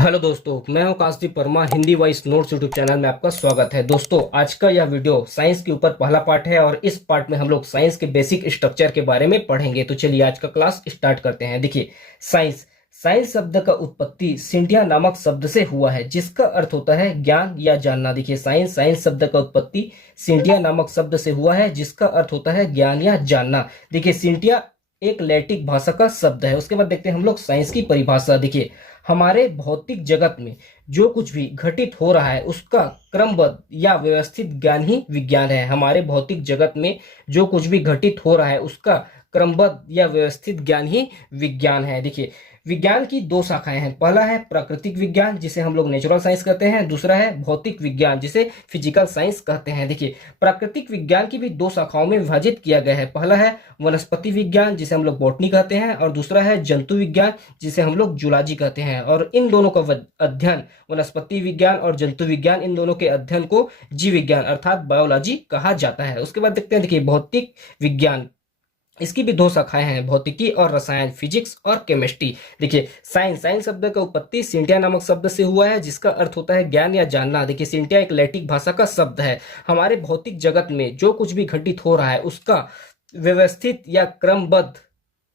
Hello दोस्तों, मैं हूं Kashdeep Verma. Hindi voice notes YouTube channel में आपका स्वागत है। दोस्तों, आज का यह वीडियो साइंस के ऊपर पहला पार्ट है और इस पार्ट में हम लोग साइंस के बेसिक स्ट्रक्चर के बारे में पढ़ेंगे। तो चलिए आज का क्लास स्टार्ट करते हैं। देखिए, साइंस साइंस शब्द का उत्पत्ति सिंटिया नामक शब्द से हुआ है, जिसका अर्थ होता है ज्ञान या जानना। देखिए, साइंस साइंस शब्द का उत्पत्ति सिंटिया नामक शब्द से हुआ है, जिसका अर्थ होता है ज्ञान या जानना। देखिए, सिंटिया एक लैटिन भाषा का शब्द है। उसके बाद देखते हैं हम लोग साइंस की परिभाषा। देखिए, हमारे भौतिक जगत में जो कुछ भी घटित हो रहा है उसका क्रमबद्ध या व्यवस्थित ज्ञान ही विज्ञान है। हमारे भौतिक जगत में जो कुछ भी घटित हो रहा है उसका क्रमबद्ध या व्यवस्थित ज्ञान ही विज्ञान है। देखिए, विज्ञान की दो शाखाएं हैं। पहला है प्राकृतिक विज्ञान, जिसे हम लोग नेचुरल साइंस कहते हैं। दूसरा है भौतिक विज्ञान, जिसे फिजिकल साइंस कहते हैं। देखिए, प्राकृतिक विज्ञान की भी दो शाखाओं में विभाजित किया गया है। पहला है वनस्पति विज्ञान, जिसे हम लोग बॉटनी कहते हैं, और दूसरा है जंतु विज्ञान, जिसे हम लोग जूलॉजी कहते हैं। और इन दोनों का अध्ययन, वनस्पति विज्ञान और जंतु विज्ञान, इन दोनों के अध्ययन को जीव विज्ञान अर्थात बायोलॉजी कहा जाता है। उसके बाद देखते हैं, देखिए, भौतिक विज्ञान, इसकी भी दो शाखाएं हैं, भौतिकी और रसायन, फिजिक्स और केमिस्ट्री। देखिए, साइंस साइंस शब्द का उत्पत्ति सिंटिया नामक शब्द से हुआ है, जिसका अर्थ होता है ज्ञान या जानना। देखिए, सिंटिया एक लैटिन भाषा का शब्द है। हमारे भौतिक जगत में जो कुछ भी घटित हो रहा है उसका व्यवस्थित या क्रमबद्ध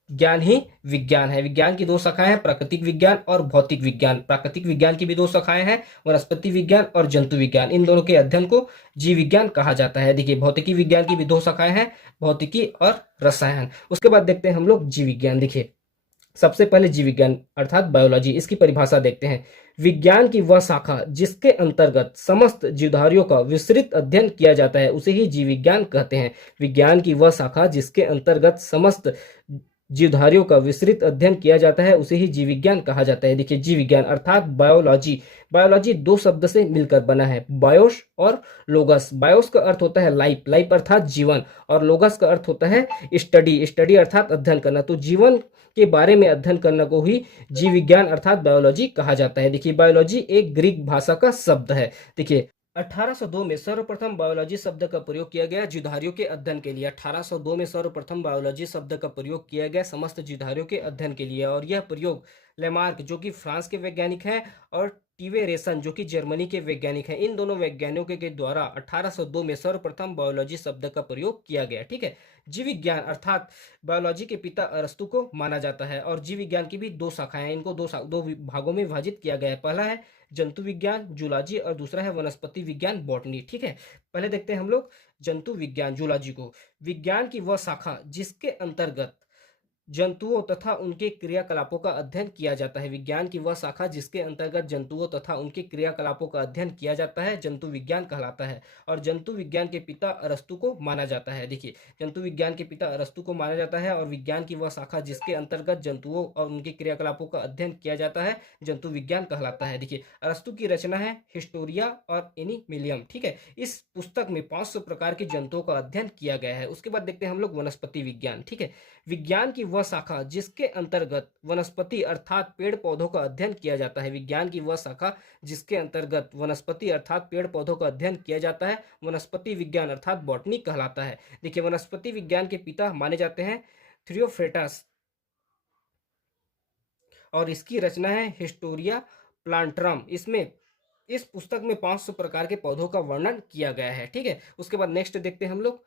ज्ञान ही विज्ञान है। विज्ञान की दो शाखाएं हैं, प्राकृतिक विज्ञान और भौतिक विज्ञान। प्राकृतिक विज्ञान की भी दो शाखाएं हैं, वनस्पति विज्ञान और जंतु विज्ञान। इन दोनों के अध्ययन को जीव विज्ञान कहा जाता है। देखिए, भौतिकी विज्ञान की भी दो शाखाएं हैं, भौतिकी और रसायन। उसके बाद देखते हैं हम लोग जीव विज्ञान। देखिए, सबसे पहले जीव विज्ञान अर्थात बायोलॉजी, इसकी परिभाषा देखते हैं। विज्ञान की वह शाखा जिसके अंतर्गत समस्त जीवधारियों का विस्तृत अध्ययन किया जाता है उसे ही जीव विज्ञान कहते हैं। विज्ञान की वह शाखा जिसके अंतर्गत समस्त जीवधारियों का विस्तृत अध्ययन किया जाता है उसे ही जीव विज्ञान कहा जाता है। देखिए, जीव विज्ञान अर्थात बायोलॉजी, बायोलॉजी दो शब्द से मिलकर बना है, बायोस और लोगस। बायोस का अर्थ होता है लाइफ, लाइफ अर्थात जीवन, और लोगस का अर्थ होता है स्टडी, स्टडी अर्थात अध्ययन करना। तो जीवन के बारे में अध्ययन करना को ही जीव विज्ञान अर्थात बायोलॉजी कहा जाता है। देखिए, बायोलॉजी एक ग्रीक भाषा का शब्द है। देखिए, 1802 में सर्वप्रथम बायोलॉजी शब्द का प्रयोग किया गया जीवधारियों के अध्ययन के लिए। 1802 में सर्वप्रथम बायोलॉजी शब्द का प्रयोग किया गया समस्त जीवधारियों के अध्ययन के लिए, और यह प्रयोग लेमार्क, जो कि फ्रांस के वैज्ञानिक हैं, और टीवे रेसन, जो कि जर्मनी के वैज्ञानिक हैं, इन दोनों वैज्ञानिकों के द्वारा 1802 में सर्वप्रथम बायोलॉजी शब्द का प्रयोग किया गया। ठीक है। जीव विज्ञान अर्थात बायोलॉजी के पिता अरस्तु को माना जाता है, और जीव विज्ञान की भी दो शाखाएं हैं। इनको दो भागों में विभाजित किया गया है। पहला है जंतु विज्ञान जूलॉजी, और दूसरा है वनस्पति विज्ञान बॉटनी। ठीक है। पहले देखते हैं हम लोग जंतु विज्ञान जूलॉजी को। विज्ञान की वह शाखा जिसके अंतर्गत जंतुओं तथा उनके क्रियाकलापों का अध्ययन किया जाता है। विज्ञान की वह शाखा जिसके अंतर्गत जंतुओं तथा उनके क्रियाकलापों का अध्ययन किया जाता है जंतु विज्ञान कहलाता है, और जंतु विज्ञान के पिता अरस्तु को माना जाता है। देखिए, जंतु विज्ञान के पिता अरस्तु को माना जाता है, और विज्ञान की वह शाखा जिसके अंतर्गत जंतुओं और उनके क्रियाकलापों का अध्ययन किया जाता है जंतु विज्ञान कहलाता है। देखिए, अरस्तु की रचना है हिस्टोरिया और एनिमिलियम। ठीक है। इस पुस्तक में 500 प्रकार के जंतुओं का अध्ययन किया गया है। उसके बाद देखते हैं हम लोग वनस्पति विज्ञान। ठीक है। विज्ञान की वह शाखा जिसके अंतर्गत वनस्पति अर्थात पेड़ पौधों का अध्ययन किया जाता है। विज्ञान की वह शाखा जिसके अंतर्गत वनस्पति अर्थात पेड़ पौधों का अध्ययन किया जाता है वनस्पति विज्ञान अर्थात बॉटनी कहलाता है। देखिए, वनस्पति विज्ञान के पिता माने जाते हैं थ्रियोफ्रेटस, और इसकी रचना है हिस्टोरिया प्लांटरम। इसमें इस पुस्तक में 500 प्रकार के पौधों का वर्णन किया गया है। ठीक है। उसके बाद नेक्स्ट देखते हैं हम लोग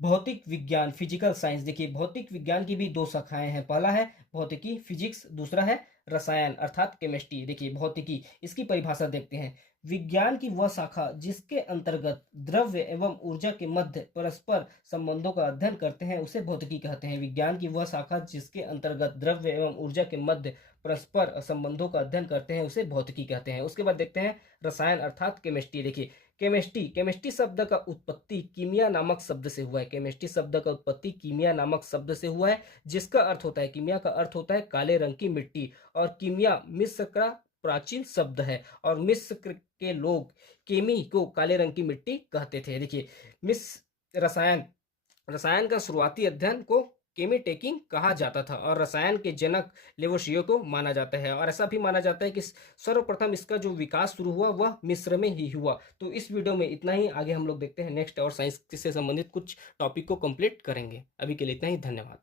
भौतिक विज्ञान फिजिकल साइंस। देखिए, भौतिक विज्ञान की भी दो शाखाएं हैं। पहला है भौतिकी फिजिक्स, दूसरा है रसायन अर्थात केमिस्ट्री। देखिए, भौतिकी, इसकी परिभाषा देखते हैं। विज्ञान की वह शाखा जिसके अंतर्गत द्रव्य एवं ऊर्जा के मध्य परस्पर संबंधों का अध्ययन करते हैं उसे भौतिकी कहते हैं। विज्ञान की वह शाखा जिसके अंतर्गत द्रव्य एवं ऊर्जा के मध्य परस्पर संबंधों का अध्ययन करते हैं उसे भौतिकी कहते हैं। उसके बाद देखते हैं रसायन अर्थात केमिस्ट्री। देखिए, केमिस्ट्री, केमिस्ट्री शब्द का उत्पत्ति कीमिया नामक शब्द से हुआ है। केमिस्ट्री शब्द का उत्पत्ति कीमिया नामक शब्द से हुआ है, जिसका अर्थ होता है, कीमिया का अर्थ होता है काले रंग की मिट्टी, और कीमिया मिस्र का प्राचीन शब्द है, और मिस्र के लोग केमी को काले रंग की मिट्टी कहते थे। देखिए, रसायन, रसायन का शुरुआती अध्ययन को केमी टेकिंग कहा जाता था, और रसायन के जनक लेवोसियो को माना जाता है, और ऐसा भी माना जाता है कि सर्वप्रथम इसका जो विकास शुरू हुआ वह मिस्र में ही हुआ। तो इस वीडियो में इतना ही। आगे हम लोग देखते हैं नेक्स्ट और साइंस से संबंधित कुछ टॉपिक को कंप्लीट करेंगे। अभी के लिए इतना ही। धन्यवाद।